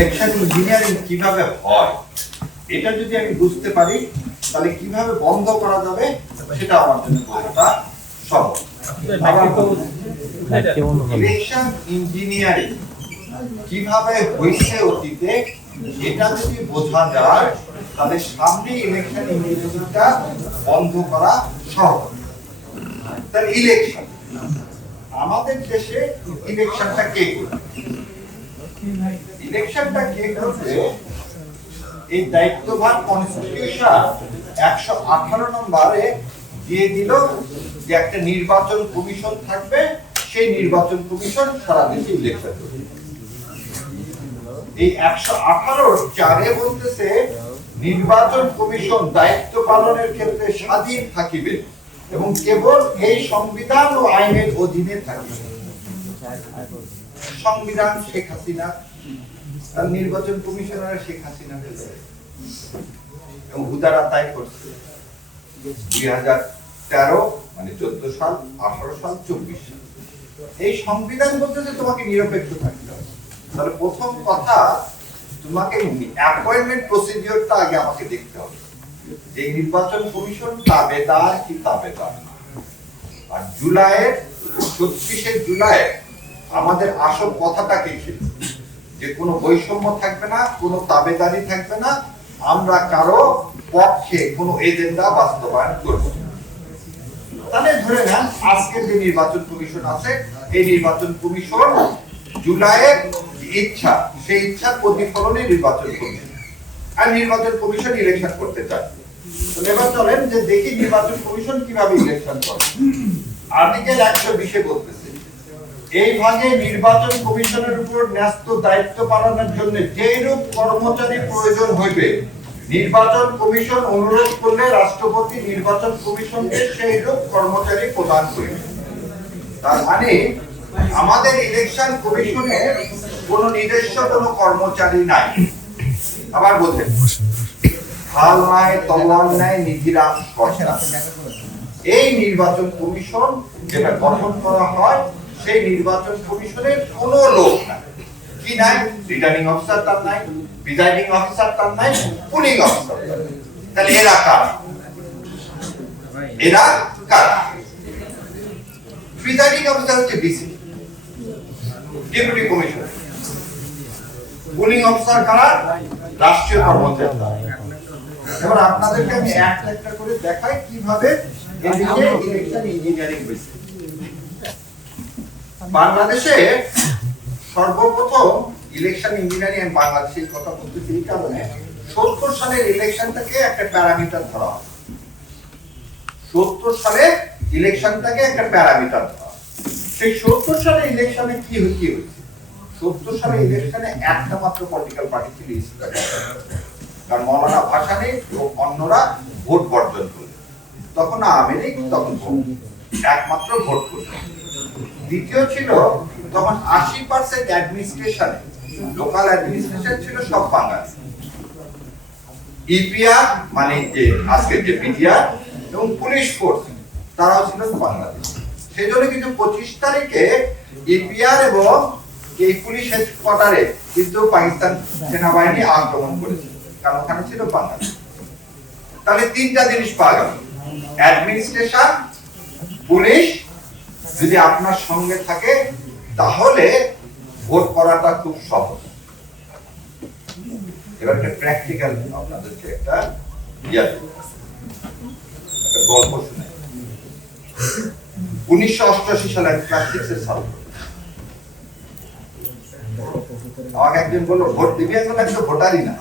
Election engineering কিভাবে হয় এটা যদি আমি বুঝতে পারি তাহলে কিভাবে বন্ধ করা যাবে সেটা আমার জন্য বোঝাটা সহজ। ইলেকশন ইঞ্জিনিয়ারিং কিভাবে হয়েছে অতীতে এটা যদি বোঝা যায় তাহলে সামনে ইলেকশন ইঞ্জিনিয়ারিংটা বন্ধ করা সহজ। তাহলে ইলেকশন আমাদের দেশে ইলেকশনটা কে করবে? ইলেকশনটা কে করবে এই দায়িত্বভার কনস্টিটিউশন 118 নম্বরে দিয়ে দিল যে একটা নির্বাচন কমিশন থাকবে, সেই নির্বাচন কমিশন সারা দেশে ইলেকশন করবে। এই 118(4) বলতেছে নির্বাচন কমিশন দায়িত্ব পালনের ক্ষেত্রে স্বাধীন থাকিবে এবং কেবল এই সংবিধান ও আইনের অধীনে থাকিবে। সংবিধান শেখ হাসিনা, তার নির্বাচন কমিশনার শেখ হাসিনা এবং হুদারা তাই করছে 2013 মানে 14 সাল, 18 সাল, 24 সাল। এই সংবিধান বলতেছে তোমাকে নিরপেক্ষ থাকতে হবে। তাহলে প্রথম কথা তোমাকে অ্যাপয়েন্টমেন্ট প্রসিডিওরটা আগে আমাকে দেখতে হবে যে নির্বাচন কমিশন তাবেদার কি তাবেদার না। আর জুলাইয়ের 24শে জুলাই আমাদের আসল কথাটা কি ছিল যে কোনো বৈষম্য থাকবে না, কোনো তাবেদারি থাকবে না, আমরা কারো পক্ষে কোনো এজেন্ডা বাস্তবায়ন করব না। তাহলে ধরে নেন আজকের যে নির্বাচন কমিশন আছে এই নির্বাচন কমিশন জুলাইয়ের ইচ্ছা, সেই ইচ্ছার প্রতিফলনে নির্বাচন কমিশন আর নির্বাচন কমিশন ইলেকশন করতে চায়। তো এবার চলেন যে দেখি নির্বাচন কমিশন কিভাবে ইলেকশন করে। আর্টিকেল 120 বলতেছে এই ভাগে নির্বাচন কমিশনের উপর ন্যস্ত দায়িত্ব পালনের জন্য যেরূপ কর্মচারী প্রয়োজন হইবে নির্বাচন কমিশন অনুরোধ করলে রাষ্ট্রপতি নির্বাচন কমিশনকে সেইরূপ কর্মচারী প্রদান করিবে। তার মানে আমাদের ইলেকশন কমিশনের কোন নিজস্ব কোন কর্মচারী নাই। আবার বলতেন হাল নাই, তলোয়ার নাই, নিধিরাম কষা। এই নির্বাচন কমিশন যেটা গঠন করা হয় সেই নির্বাচন কমিশনের কোন লোক নাই। কি নাই? রিটার্নিং অফিসার তার নাই, প্রিজাইডিং অফিসার তার নাই, পুলিং অফিসার। তাহলে এরা কারা? এরা কারা? প্রিজাইডিং অফিসার হচ্ছে DC, deputy commissioner. Pulling officer কারা? রাষ্ট্রীয় কর্মচারী। এবার আপনাদেরকে আমি একটা করে দেখাই কিভাবে এদিকে ইলেকশন ইঞ্জিনিয়ারিং হয়েছে। বাংলাদেশে সর্বপ্রথম ইলেকশন ইঞ্জিনিয়ারিং বাংলাদেশের কথা বলতেছি এই কারণে 70 সালের ইলেকশনটাকে একটা প্যারামিটার ধরা হয়। 70 সালে ইলেকশনটাকে একটা প্যারামিটার ধরা হয়। সেই 70 সালের ইলেকশনে কি হয়েছে? 70 সালের ইলেকশনে একটা মাত্র পলিটিক্যাল পার্টি ছিল ইসলাম, কারণ মৌলানা ভাসানী ও অন্যরা ভোট বর্জন করলেন। তখন আওয়ামী লীগ তখন একমাত্র ভোট করল। দ্বিতীয় ছিল তখন 80% অ্যাডমিনিস্ট্রেশনে, লোকাল অ্যাডমিনিস্ট্রেশন ছিল সব বাঙালি। ইপিআর মানে যে আজকে যে পিটিআর এবং পুলিশ ফোর্স তারাও ছিল বাংলাদেশ। সেই জন্য কিন্তু 25 তারিখে ইপিআর এবং এই পুলিশ হেডকোয়ার্টারে কিন্তু পাকিস্তান সেনাবাহিনী আক্রমণ করেছে, কারণ ওখানে ছিল বাংলাদেশ। তাহলে তিনটা জিনিস পাওয়া গেল, অ্যাডমিনিস্ট্রেশন, পুলিশ যদি আপনার সঙ্গে থাকে তাহলে ভোট করাটা খুব সহজ। এবার একটা প্র্যাকটিক্যাল আপনাদেরকে একটা গল্প শুনে। 1988 সালে ক্লাস 6 এর সাল আমাকে একজন বললো ভোট দিবি? আমি বললাম তো ভোটারই না।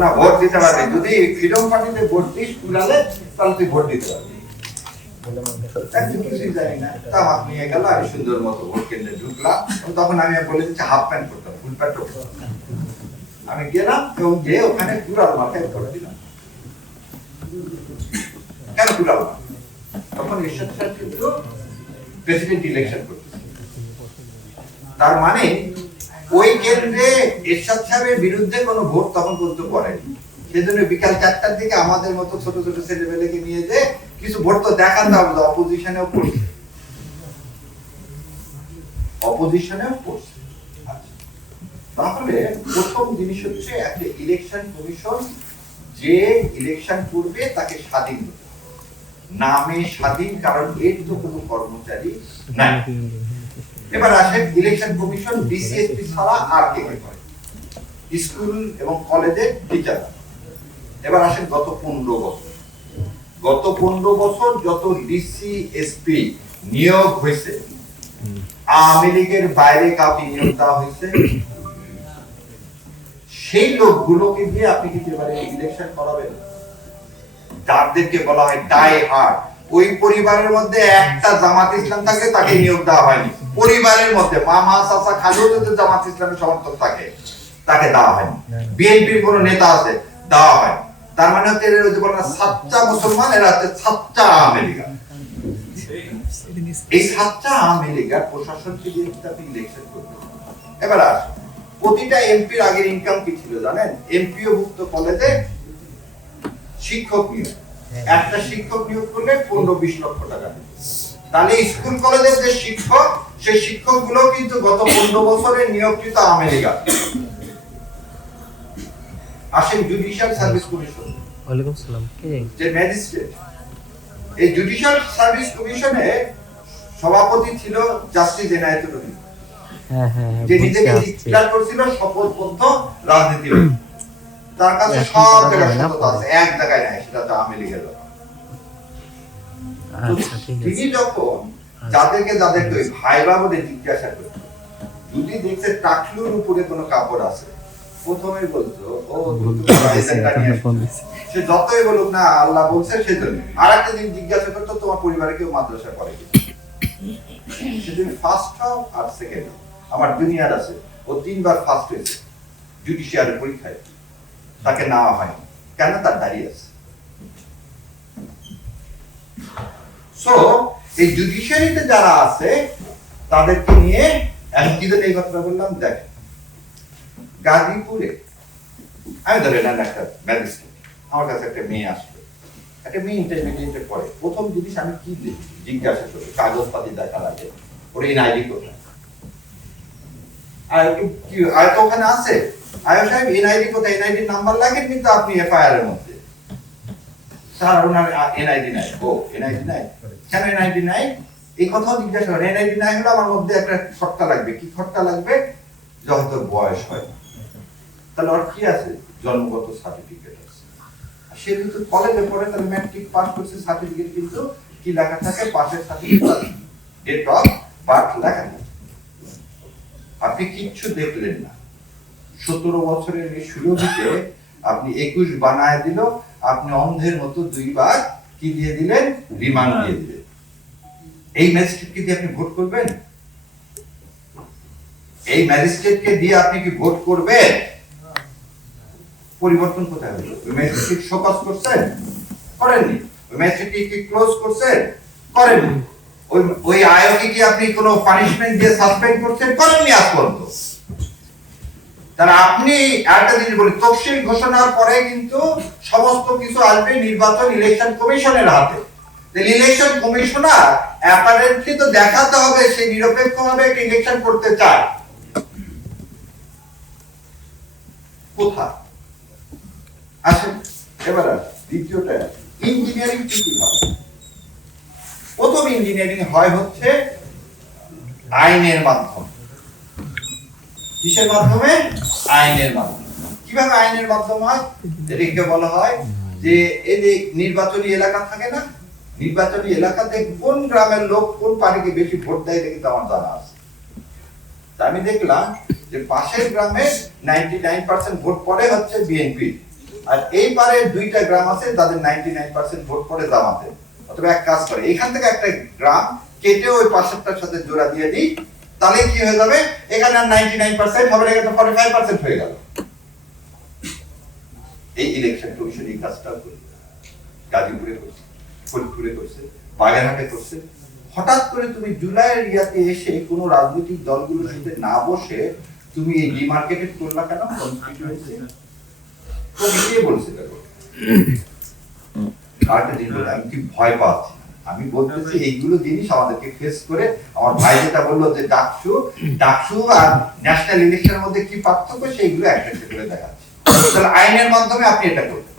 না, ভোট দিতে পারবি যদি ফ্রিডম পার্টিতে ভোট দিস পুরালে তাহলে তুই ভোট দিতে পারবি। কিছুই জানি না, তা হাত নিয়ে গেল, আমি সুন্দর মতো ভোট কেন্দ্রে ঢুকলাম। তখন আমি বলে দিচ্ছি হাফ প্যান্ট করতাম, ফুল প্যান্ট করতাম। আমি গেলাম এবং গিয়ে ওখানে কুড়াল মাথায় ভোট দিলাম। কেন কুড়াল? তখন এরশাদ সাহেব কিন্তু প্রেসিডেন্ট ইলেকশন করছে। তার মানে ওই কেন্দ্রে এরশাদ সাহেবের বিরুদ্ধে কোনো ভোট তখন পর্যন্ত পড়েনি। সেজন্য বিকাল 4টার দিকে আমাদের মতো ছোট ছোট ছেলেমেয়েকে নিয়ে যে কিছু ভোট তো দেখাতে হবে, অপোজিশনেও পড়ছে, অপোজিশনেও পড়ছে। তাহলে প্রথম জিনিস হচ্ছে একটা ইলেকশন কমিশন যে ইলেকশন করবে তাকে স্বাধীন হতে হবে। নামে স্বাধীন, কারণ এর তো কোনো কর্মচারী নাই। এবার আসেন ইলেকশন কমিশন ডিসিএসপি ছাড়া আর কে কে করে? স্কুল এবং কলেজের টিচার। এবার আসেন গত 15 বছর যত ডিসিএসপি নিয়োগ হয়েছে, আওয়ামী লীগের বাইরে কাউকে নিয়োগ দেওয়া হয়েছে? সেই লোকগুলোকে দিয়ে আপনি কি এবারে ইলেকশন করাবেন? যাদেরকে বলা হয় ডাই হার্ড, ওই পরিবারের মধ্যে একটা জামাত ইসলাম থাকলে তাকে নিয়োগ দেওয়া হয়নি। পরিবারের মধ্যে মামা চাচা খালুও যদি জামাত ইসলামের সমর্থক থাকে তাকে দেওয়া হয়নি। বিএনপির কোন নেতা আছে দেওয়া হয়। তার মানে হচ্ছে এরা যে বলে সাচ্চা মুসলমান, এরা হচ্ছে সাচ্চা আওয়ামী লীগ। এই সাচ্চা আওয়ামী লীগের প্রশাসনকে দিয়ে আপনি ইলেকশন করবেন। এবার আসুন, প্রতিটা এমপির আগের ইনকাম কি ছিল জানেন? এমপিও ভুক্ত কলেজে শিক্ষক নিয়োগ, একটা শিক্ষক নিয়োগ করলে 15-20 লক্ষ টাকা। তাহলে স্কুল কলেজের যে শিক্ষক, সেই শিক্ষক গুলো কিন্তু গত 15 বছরে নিয়োগকৃত আওয়ামী লীগ। আসেন জুডিশিয়াল সার্ভিস কমিশন, ওয়ালাইকুম সালাম, যে ম্যাজিস্ট্রেট, এই জুডিশিয়াল সার্ভিস কমিশনে সভাপতি ছিল জাস্টিস এনায়েতুর রহমান। যে নিজেকে ডিক্লেয়ার করেছিল শপথবদ্ধ রাজনীতিবিদ। তার কাছে সব জায়গায় সততা আছে, এক জায়গায় নাই, সেটা তো আওয়ামী লীগের লোক। তিনি যখন যাদেরকে ওই ভাইবা বলে জিজ্ঞাসা করতেন, যদি দেখছে টাকলুর উপরে কোনো কাপড় আছে, প্রথমে বলতো ও সে যতই বলুক না আল্লাহ বলছে সেজন্য। আর একটা দিন জিজ্ঞাসা করতো তোমার পরিবারে কেউ মাদ্রাসা করে কি? সেদিন ফার্স্ট হও আর সেকেন্ড হও। আমার জুনিয়র আছে, ও 3 বার ফার্স্ট হয়েছে জুডিশিয়ারি পরীক্ষায়, তাকে নেওয়া হয়নি কেন? তার দাঁড়িয়ে আছে। সো এই জুডিশিয়ারিতে যারা আছে তাদেরকে নিয়ে আমি কি এই কথাটা বললাম, দেখেন গাজীপুরে আমি ধরেন একটা ম্যাজিস্ট্রেট, আমার কাছে একটা মেয়ে আসলো, একটা মেয়ে ইন্টারমিডিয়েটে পড়ে। প্রথম জিনিস আমি কি জিজ্ঞাসা করি, কাগজপাতি দেখা লাগে, ওর এনআইডি কোথায়? আর তো ওখানে আছে আয়ো সাহেব এনআইডি কোথায়? এনআইডি নাম্বার লাগে কিন্তু আপনি এফআইআর এর মধ্যে, স্যার ওনার এনআইডি নাই। ও এনআইডি নাই কেন? এনআইডি নাই এই কথাও জিজ্ঞাসা করেন। এনআইডি নাই হলে আমার মধ্যে একটা খটকা লাগবে। কি খটকা লাগবে? যত বয়স হয়। তাহলে ওর কি আছে? জন্মগত সার্টিফিকেট আছে। সে কিন্তু কলেজে পড়ে, তাহলে ম্যাট্রিক পাস করছে, সার্টিফিকেট কিন্তু কি লেখা থাকে? পাশের সার্টিফিকেট, ডেট অফ বার্থ লেখা থাকে। আপনি কিচ্ছু দেখলেন না, 17 বছরের এই সুরভিকে আপনি 21 বানায় দিল, আপনি অন্ধের মতো 2 বার কি দিয়ে দিলেন? রিমান্ড দিয়ে দিলেন। এই ম্যাজিস্ট্রেটকে দিয়ে আপনি ভোট করবেন? এই ম্যাজিস্ট্রেটকে দিয়ে আপনি কি ভোট করবেন? পরিবর্তন কোথায় হলো? ওই ম্যাজিস্ট্রেট শোকজ করছেন? করেননি। ওই ম্যাজিস্ট্রেট কি ক্লোজ করছেন? করেননি। ওই আয়োগকে কি আপনি কোনো পানিশমেন্ট দিয়ে সাসপেন্ড করছেন? করেননি আজ পর্যন্ত। তাহলে আপনি একটা জিনিস বলি, তফসিল ঘোষণার পরে কিন্তু সমস্ত কিছু আসবে নির্বাচন ইলেকশন কমিশনের হাতে। তাহলে ইলেকশন কমিশনার অ্যাপারেন্টলি তো দেখাতে হবে সে নিরপেক্ষভাবে একটা ইলেকশন করতে চায়। কোথায়? আসেন এবার দ্বিতীয়টা, ইঞ্জিনিয়ারিং কি হবে? প্রথম ইঞ্জিনিয়ারিং হয় হচ্ছে আইনের মাধ্যমে। কিসের মাধ্যমে? আইনের মাধ্যমে। কিভাবে আইনের মাধ্যমে হয়? এটাকে বলা হয় যে এই যে নির্বাচনী এলাকা থাকে না, নির্বাচনী এলাকাতে কোন গ্রামের লোক কোন পার্টিকে বেশি ভোট দেয় এটা কিন্তু আমার জানা আছে। আমি দেখলাম যে পাশের গ্রামে 99% ভোট পড়ে হচ্ছে বিএনপি, আর এই পারে 2টা গ্রাম আছে তাদের 99% ভোট পড়ে জামাতে। অথবা এক কাজ করে, এখান থেকে একটা গ্রাম কেটে ওই পাশেরটার সাথে জোড়া দিয়ে দিই, তাহলে কি হয়ে যাবে? এখানে আর 99% হবে না, এখানে 45% হয়ে গেল। এই ইলেকশন কমিশন এই কাজটা করে গাজীপুরে করছে, ফরিদপুরে করছে, বাগেরহাটে করছে। হঠাৎ করে তুমি জুলাইয়ের ইয়াতে এসে কোন রাজনৈতিক দলগুলোর সাথে না বসে তুমি এই ডিমার্কেটেড করলা কেন? কনস্টিটিউয়েন্সি তো কে বলছে? আরেকটা জিনিস বলে, আমি কি ভয় পাচ্ছি? আমি বলতেছি এইগুলো জিনিস আমাদেরকে ফেস করে, আমার ভাই যেটা বললো যে ডাকসু আর ন্যাশনাল ইলেকশনের মধ্যে কি পার্থক্য সেইগুলো একটা একটা করে দেখাচ্ছি। তাহলে আইনের মাধ্যমে আপনি এটা করবেন।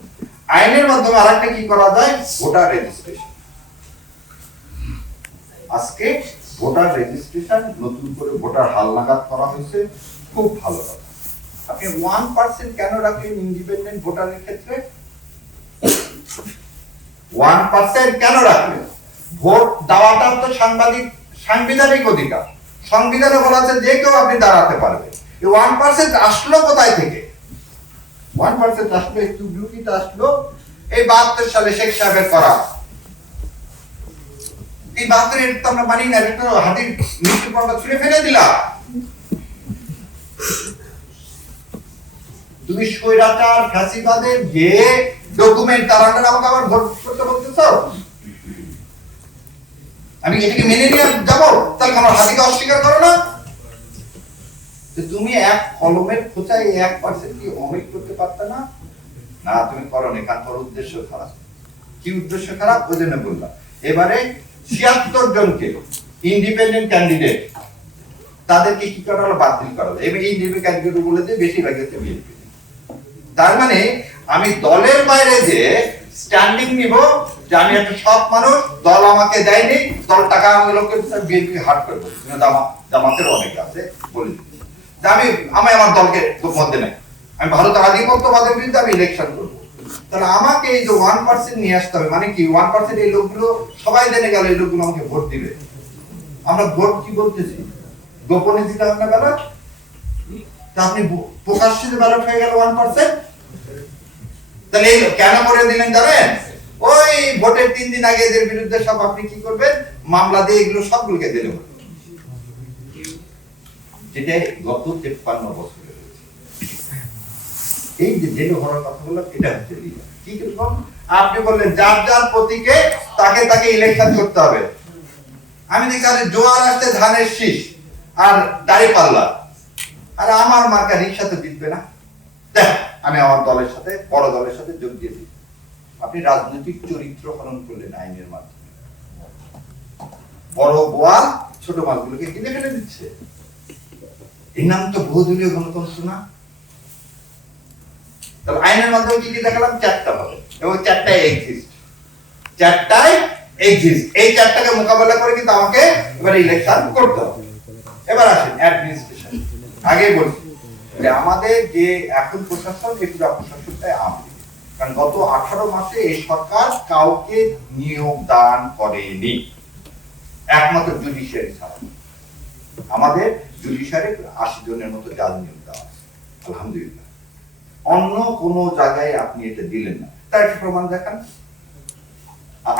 আইনের মাধ্যমে আরেকটা কি করা যায়, ভোটার রেজিস্ট্রেশন। আজকে ভোটার রেজিস্ট্রেশন নতুন করে ভোটার হালনাগাদ করা হয়েছে, খুব ভালো কথা। আপনি 1% কেন রাখলেন ইন্ডিপেন্ডেন্ট ভোটারের ক্ষেত্রে? 1% কেন রাখলেন? ভোট দেওয়াটা তো সাংবিধানিক অধিকার। সংবিধানে বলা আছে যে কেউ আপনি দাঁড়াতে পারবে। এই 1% আসলো কোথায় থেকে? 1% আসলো, একটু বিউটিটা আসলো এই 72 সালে শেখ সাহেবের করা। এই 72 এর তো আমরা মানি না, এটা তো হাতির মৃত্যু পর্ব ছুঁড়ে ফেলে দিলাম। তুমি স্বৈরাচার ফ্যাসিবাদের যে ডকুমেন্ট তার আন্ডারে আমাকে আবার ভোট করতে বলতেছ? আমি এটাকে মেনে নিয়ে যাবো? তাহলে আমার হাতিকে অস্বীকার করো না। তুমি এক কলমের খোঁচায় 1% কি অমিট করতে পারতে না? না, তুমি করো না, কারণ তোর উদ্দেশ্য খারাপ। কি উদ্দেশ্য খারাপ? ওই জন্য বললাম। এবারে 76 জনকে ইন্ডিপেন্ডেন্ট ক্যান্ডিডেট তাদেরকে কি করা হলো? বাতিল করা হলো। এবার ইন্ডিপেন্ডেন্ট ক্যান্ডিডেট বলেছে বেশিরভাগ হচ্ছে বিএনপি। তার মানে আমি দলের বাইরে যে স্ট্যান্ডিং নিব যে আমি একটা সৎ মানুষ, দল আমাকে দেয়নি, দল টাকা আমাকে লোককে বিএনপি হাট করবো, জামাতের অনেকে আছে বলে দিচ্ছি যে আমি আমার দলকে মধ্যে নেই, আমি ভারতের আধিপত্যবাদের বিরুদ্ধে আমি ইলেকশন করবো। তাহলে আমাকে এই যে 1% নিয়ে আসতে হবে। মানে কি 1% এই লোকগুলো সবাই জেনে গেল এই লোকগুলো আমাকে ভোট দিবে। আমরা ভোট কি বলতেছি? গোপনে দিতে হবে না ব্যালট? তা আপনি প্রকাশ্যে ব্যালট হয়ে গেল 1%। তাহলে এই কেন করে দিলেন জানেন? ওই ভোটের 3 দিন আগে এদের বিরুদ্ধে সব আপনি কি করবেন? মামলা দিয়ে এগুলো সবগুলোকে দিলেন। যেটা গত 53 বছরে এই যে জেলে হওয়ার কথা বললাম, এটা হচ্ছে কি করলাম? আপনি বললেন যার যার প্রতীকে তাকে তাকে ইলেকশন করতে হবে। আমি দেখি জোয়ার আসতে ধানের শীষ আর দাড়ি পাল্লা, আর আমার মার্কা রিক্সা তো জিতবে না, দেখ আমি আমার দলের সাথে, বড় দলের সাথে যোগ দিয়ে দিই। আপনি রাজনৈতিক চরিত্র হরণ করলেন আইনের মাধ্যমে। বড় বোয়াল ছোট মাছগুলোকে কিনে ফেলে দিচ্ছে। এই নাম তো বহুদলীয় গণতন্ত্র না? তাহলে আইনের মাধ্যমে কি কি দেখালাম? 4টা হবে এবং 4টাই এক্সিস্ট। 4টাই এক্সিস্ট। এই 4টাকে মোকাবেলা করে কিন্তু আমাকে এবার ইলেকশন করতে হবে। এবার আসেন অ্যাডমিনিস্ট্রেশন। আগে বলছি যে আমাদের যে এখন প্রশাসন, এই পুরো প্রশাসনটাই আমাদের, কারণ গত 18 মাসে এই সরকার কাউকে নিয়োগ দান করেনি, একমাত্র জুডিশিয়ারি ছাড়া। আমাদের জুডিশিয়ারি 80 জনের মতো জাজ নিয়োগ দেওয়া আছে, আলহামদুলিল্লাহ। অন্য কোন জায়গায় আপনি এটা দিলেন না। তার একটা প্রমাণ দেখান।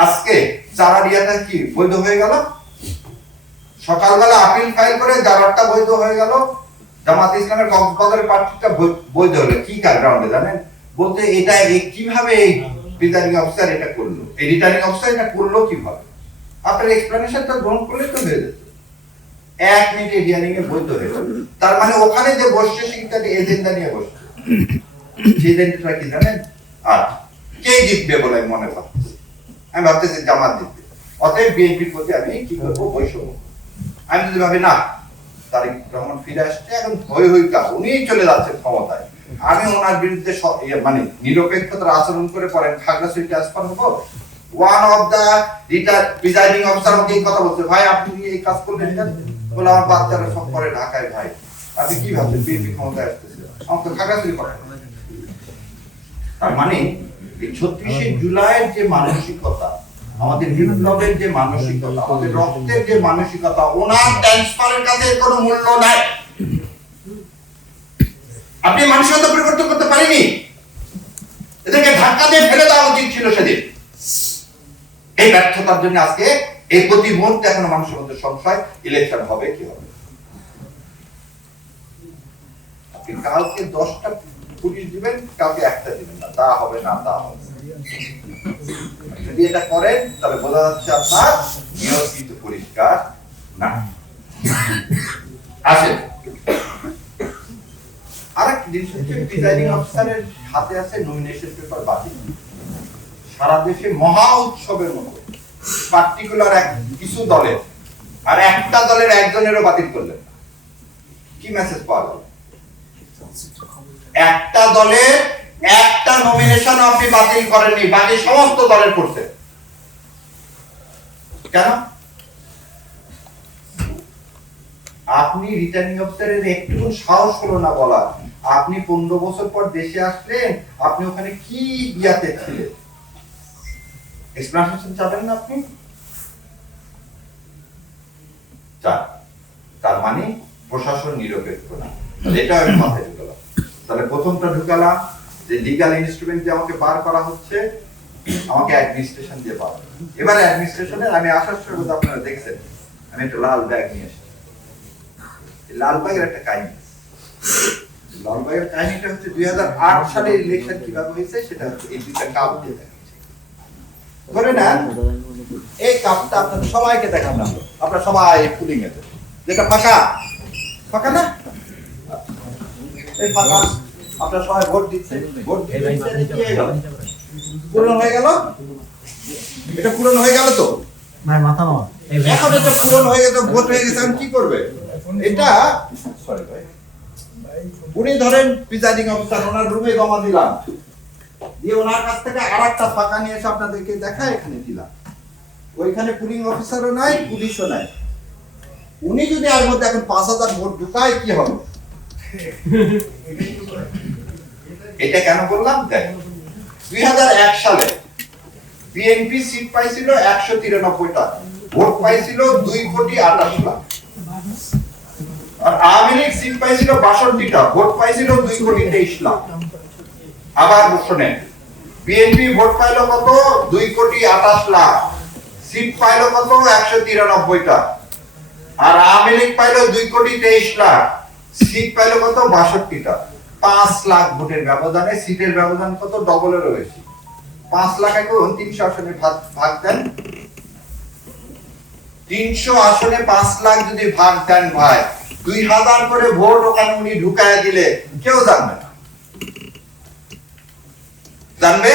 আজকে জারারিয়াটা কি বৈধ হয়ে গেল? সকালবেলা আপিল ফাইল করে জারারটা বৈধ হয়ে গেল। জামাত ইসলামের কক্সবাজারের প্রার্থীটা বৈধ হলো। কি গ্রাউন্ডে জানেন? বলতে এটা কিভাবে এই প্রিজাইডিং অফিসার এটা করলো, এই রিটার্নিং অফিসার এটা করলো কিভাবে? আপনার এক্সপ্লেনেশনটা গ্রহণ করলে তো হয়ে যেত। 1 মিনিটে হিয়ারিং এ বৈধ হয়ে গেল। তার মানে ওখানে যে বসছে সেটা এজেন্ডা নিয়ে বসছে। সেই এজেন্ডাটা কি জানেন? আর কে জিতবে বলে আমি মনে করছি, আমি ভাবতেছি জামাত জিতবে। অতএব বিএনপির প্রতি আমি কি করবো? বৈষম্য। আমি যদি ভাবি না, তারেক রহমান ফিরে আসছে, এখন হইকা উনি চলে যাচ্ছেন ক্ষমতায়, আমি ওনার বিরুদ্ধে মানে নিরপেক্ষতার আচরণ করে পরে খাগড়াছড়ি ট্রান্সফার হবো। One of the presiding officer আমাকে এই কথা বলছে, ভাই আপনি এই কাজ করলেন কেন? বলে আমার বাচ্চারা সব করে ঢাকায়। ভাই আপনি কি ভাবছেন বিএনপি ক্ষমতায় আসতেছে? আমাকে খাগড়াছড়ি পাঠান। তার মানে এই 36শে জুলাইয়ের যে মানসিকতা, আমাদের বিপ্লবের যে মানসিকতা, আমাদের রক্তের যে মানসিকতা, ওনার ট্রান্সফারের কাছে কোনো মূল্য নাই। আপনি মানসিকতা পরিবর্তন করতে পারেনি। এদেরকে ধাক্কা দিয়ে ফেলে দেওয়া উচিত ছিল সেদিন। এই ব্যর্থতার জন্য আজকে এই প্রতি মুহূর্তে এখনো মানুষের মধ্যে সংশয়, ইলেকশন হবে কি হবে। আপনি কালকে 10টা পুলিশ দিবেন, কাউকে একটা দিবেন না, তা হবে না, তা হবে। যদি এটা করেন তাহলে বোঝা যাচ্ছে আপনার নিয়ত কিন্তু পরিষ্কার না। আসেন আরেকটা জিনিস হচ্ছে, প্রিজাইডিং অফিসারের হাতে আছে নমিনেশন পেপার বাতিল। সারা দেশে মহা উৎসবের মতো পার্টিকুলার কিছু দলের, আর একটা দলের একজনেরও বাতিল করলেন, কি মেসেজ পাওয়া গেল? একটা দলের একটা নমিনেশন আপনি বাতিল করেননি, বাকি সমস্ত দলের করছে। কেন? আপনি রিটার্নিং অফিসারের একটু সাহস হলো না বলা, আপনি 15 বছর পর দেশে আসলেন, আপনি ওখানে কি ইয়াতে ছিলেন? এক্সপ্লেনেশন চাবেন না আপনি? তার মানে প্রশাসন নিরপেক্ষ না, এটা আমি মাথায় ঢুকালাম। তাহলে প্রথমটা ঢুকালাম যে লিগ্যাল ইনস্ট্রুমেন্ট দিয়ে আমাকে বার করা হচ্ছে, আমাকে অ্যাডমিনিস্ট্রেশন দিয়ে বার। এবারে অ্যাডমিনিস্ট্রেশনের আমি আসার সময় আপনারা দেখছেন আমি একটা লাল ব্যাগ নিয়ে এসেছি। লালবাগের একটা কাহিনী, লালবাগের কাহিনীটা হচ্ছে 2008 সালে ইলেকশন কিভাবে হয়েছে সেটা হচ্ছে এই দুইটা কাপ দিয়ে দেখাচ্ছি। ধরে নেন এই কাপটা আপনাদের সবাইকে দেখালাম, আপনারা সবাই পুলিং এতে, যেটা ফাঁকা ফাঁকা না, এই ফাঁকা আপনারা সবাই ভোট দিচ্ছেন, ভোট দিয়ে পূরণ হয়ে গেল, এটা পূরণ হয়ে গেল তো ভাই মাথা মার এখন এটা পূরণ হয়ে গেছে, ভোট হয়ে গেছে, এখন কি করবে? এটা সরি ভাই, উনি ধরেন প্রিজাইডিং অফিসার, ওনার রুমে জমা দিলাম, দিয়ে ওনার কাছ থেকে আরেকটা ফাঁকা নিয়ে এসে আপনাদেরকে দেখায় এখানে দিলাম। ওইখানে পুলিং অফিসারও নাই, পুলিশও নাই। উনি যদি এর মধ্যে এখন 5000 ভোট ঢুকায় কি হবে? এটা কেন বললাম? দেখেন 2001 সালে বিএনপি সিট পাইছিল 193টা, ভোট পাইছিল 2,28,00,000। আর আওয়ামী লীগ সিট পাইছিল 62টা, ভোট পাইছিল 2,23,00,000। আবার শুনেন, বিএনপি ভোট পাইল কত? 2,28,00,000, সিট পাইল কত? 193টা। আর আওয়ামী লীগ পাইল 2,23,00,000, সিট পাইল কত? 62টা। 5 লাখ ভোটের ব্যবধানে সিটের ব্যবধান কত? ডবলেরও বেশি। 5 লাখ এখন 300 আসনে ভাগ দেন, 300 আসনে 5 লাখ যদি ভাগ দেন ভাই, 2000 করে ভোট ওখানে উনি ঢুকায় দিলে কেউ জানবে না। জানবে?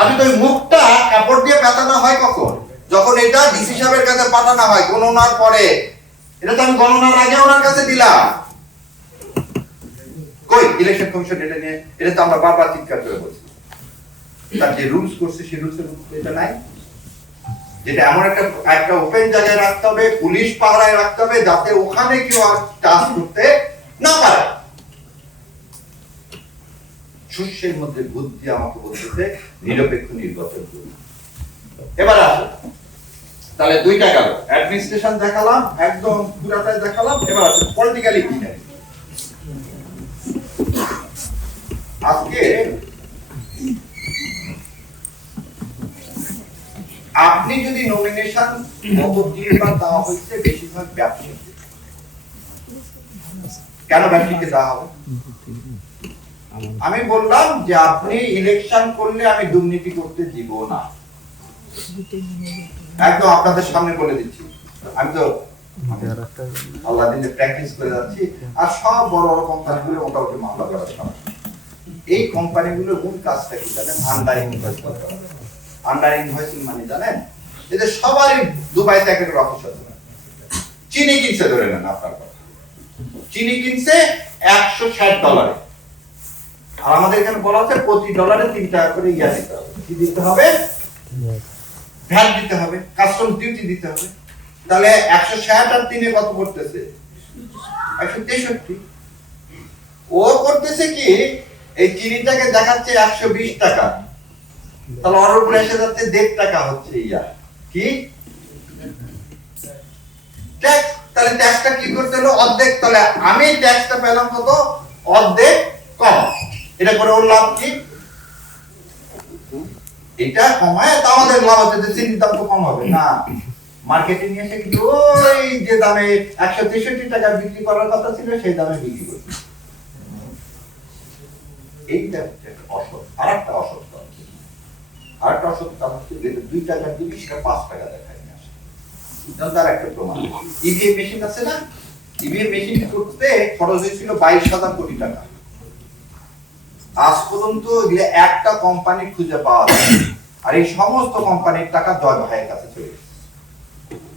আমি তো মুখটা কাপড় দিয়ে পেঁচানো হয় কখন? যখন এটা ডিসি সাহেবের কাছে পাঠানো হয় গণনার পরে। এটা তো আমি গণনার আগে ওনার কাছে দিলাম। কই ইলেকশন কমিশন এটা নিয়ে? এটা তো আমরা বারবার চিৎকার করে বলছি, তার যে রুলস করছে সেই রুলসের এটা নাই, যেটা এমন একটা ওপেন জায়গায় রাখতে হবে, পুলিশ পাহারায় রাখতে হবে, যাতে ওখানে কেউ আর কাজ করতে না পারে। শস্যের মধ্যে বুদ্ধি আমাকে বলতেছে নিরপেক্ষ নির্বাচন করুন। এবার আসো, তাহলে দুইটা গেল, অ্যাডমিনিস্ট্রেশন দেখালাম, একদম পুরাটাই দেখালাম। এবার আসো পলিটিক্যালি কি জানি। আজকে আপনি যদি নমিনেশন গত 3 বার দেওয়া হয়েছে বেশিরভাগ ব্যবসায়ী, কেন ব্যবসায়ীকে দেওয়া হবে? আমি বললাম যে আপনি ইলেকশন করলে আমি দুর্নীতি করতে দিব না, একদম আপনাদের সামনে বলে দিচ্ছি। আমি তো আল্লাহ দিলে প্র্যাকটিস করে যাচ্ছি, আর সব বড় বড় কোম্পানিগুলো মোটামুটি মামলা করা সম্ভব। এই কোম্পানিগুলোর মূল কাজটা কি জানেন? আন্ডার ইনভয়েস করা। আন্ডার ইনভয়েসিং মানে জানেন, এদের সবারই দুবাই থেকে অফিস আছে। চিনি কিনছে, ধরে নেন আপনার কথা, চিনি কিনছে $160, আর আমাদের এখানে বলা হচ্ছে প্রতি ডলারে 3 টাকা করে ইয়া দিতে হবে। কি দিতে হবে? ভ্যাট দিতে হবে, কাস্টমস ডিউটি দিতে হবে। তাহলে 160 আর 3 কত করতেছে? 163। ও করতেছে কি, এই চিনিটাকে দেখাচ্ছে 120 টাকা, তাহলে ওর উপরে এসে যাচ্ছে 1.5 টাকা হচ্ছে ইয়া কি ট্যাক্স। তাহলে ট্যাক্সটা কি করতে হলো? অর্ধেক। তাহলে আমি ট্যাক্সটা পেলাম কত? অর্ধেক কম। এটা করে ওর লাভ কি? এটা কমায় তো আমাদের লাভ হচ্ছে যে চিনির দাম তো কম হবে না, মার্কেটে নিয়ে এসে কিন্তু ওই যে দামে 163 টাকা বিক্রি করার কথা ছিল সেই দামে বিক্রি করছে। এইটা হচ্ছে অসৎ। আরেকটা অসৎ, আরেকটা অসৎ কাজ হচ্ছে যেটা 2 টাকা দিবি সেটা 5 টাকা দেখায় নিয়ে আসে। তার একটা প্রমাণ, ইভিএম মেশিন আছে না, ইভিএম মেশিন করতে খরচ হয়েছিল 22,000 কোটি টাকা। আজ পর্যন্ত একটা কোম্পানি খুঁজে পাওয়া যায় আর এই সমস্ত কোম্পানির টাকা জয় ভাইয়ের কাছে চলে গেছে,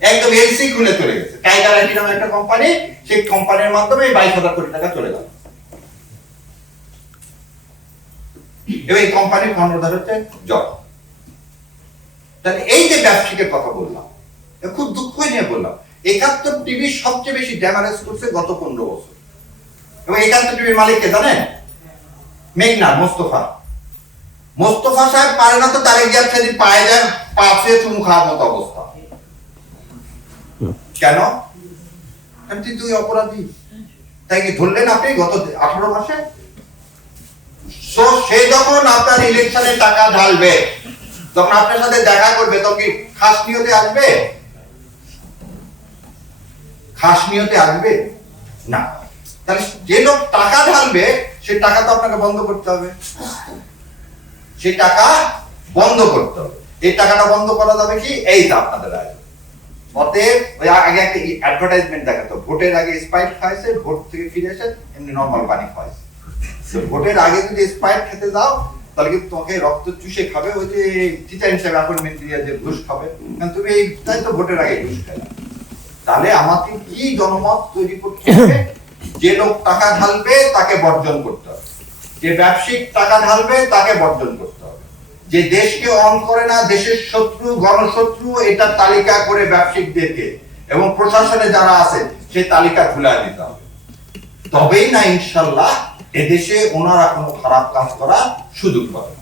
একদম এলসি খুলে চলে গেছে। টাইগার আইটি নামে একটা কোম্পানি, সেই কোম্পানির মাধ্যমে 22,000 কোটি টাকা চলে গেল। এবং এই কোম্পানির কর্ণধার হচ্ছে জয়। তাহলে এই যে ব্যবসায়িকের কথা বললাম, খুব দুঃখ নিয়ে বললাম, 71 টিভি সবচেয়ে বেশি ড্যামেজ করছে গত 15 বছর। এবং 71 টিভির মালিককে জানেন? মেঘনা মোস্তফা। মোস্তফা সাহেব পারে না তো তারেক জিয়া সেদিন পায়ে যায়, পা ছুঁয়ে চুমু খাওয়ার মতো অবস্থা। কেন? কারণ তুই অপরাধী, তাই কি ধরলেন আপনি গত 18 মাসে? সে যখন আপনার ইলেকশনে টাকা ঢালবে, যখন আপনার সাথে দেখা করবে, তখন কি খাস নিয়তে আসবে? খাস নিয়তে আসবে না। তাহলে যে লোক টাকা ঢালবে, সে টাকা তো আপনাকে বন্ধ করতে হবে, সেই টাকা বন্ধ করতে হবে। এই টাকাটা বন্ধ করা যাবে কি? এই তো আপনাদের আয়োজন। অতএব ওই আগে একটা অ্যাডভার্টাইজমেন্ট দেখাতো, ভোটের আগে স্প্রাইট খাইছে, ভোট থেকে ফিরে এসে এমনি নরমাল পানি খাইছে। ভোটের আগে যদি স্প্রাইট খেতে যাও, তাহলে কিন্তু তোমাকে রক্ত চুষে খাবে, ওই যে টিচার হিসেবে অ্যাপয়েন্টমেন্ট দিয়ে যে ঘুষ খাবে, কারণ তুমি এই তাই তো ভোটের আগে ঘুষ খাবে। তাহলে আমাকে কি জনমত তৈরি করতে হবে? যে লোক টাকা ঢালবে তাকে বর্জন করতে হবে, যে ব্যবসায়িক টাকা ঢালবে তাকে বর্জন করতে হবে, যে দেশকে অন করে না, দেশের শত্রু গণশত্রু, এটা তালিকা করে ব্যবসায়িকদেরকে এবং প্রশাসনে যারা আছে সেই তালিকা খুলে দিতে হবে। তবেই না ইনশাল্লাহ এদেশে ওনারা কোনো খারাপ কাজ করার সুযোগ পাবে।